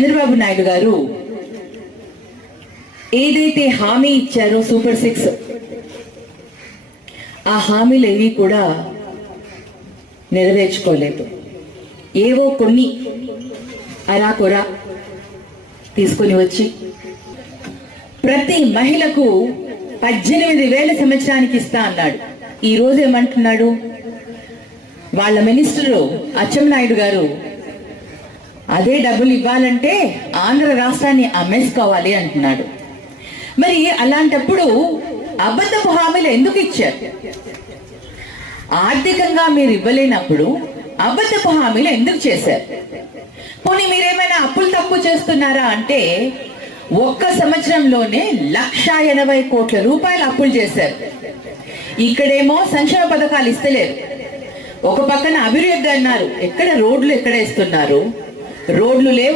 చంద్రబాబు నాయుడు గారు ఏదైతే హామీ ఇచ్చారో సూపర్ సిక్స్ ఆ హామీలు ఏవి కూడా నెరవేర్చుకోలేదు. ఏవో కొన్ని అరాకొరా తీసుకొని వచ్చి ప్రతి మహిళకు పద్దెనిమిది వేల సంవత్సరానికి ఇస్తా అన్నాడు. ఈ రోజు ఏమంటున్నాడు? వాళ్ళ మినిస్టరు అచ్చెన్నాయుడు గారు అదే డబ్బులు ఇవ్వాలంటే ఆంధ్ర రాష్ట్రాన్ని అమ్మేసుకోవాలి అంటున్నాడు. మరి అలాంటప్పుడు అబద్ధపు హామీలు ఎందుకు ఇచ్చారు? ఆర్థికంగా మీరు ఇవ్వలేనప్పుడు అబద్ధపు హామీలు ఎందుకు చేశారు? పోనీ మీరేమైనా అప్పులు తప్పు చేస్తున్నారా అంటే ఒక్క సంవత్సరంలోనే లక్ష ఎనభై కోట్ల రూపాయలు అప్పులు చేశారు. ఇక్కడేమో సంక్షేమ పథకాలు ఇస్తలేరు. ఒక పక్కన అభివృద్ధి అన్నారు. ఎక్కడ రోడ్లు ఎక్కడ ఇస్తున్నారు రోడ్లు లేవు.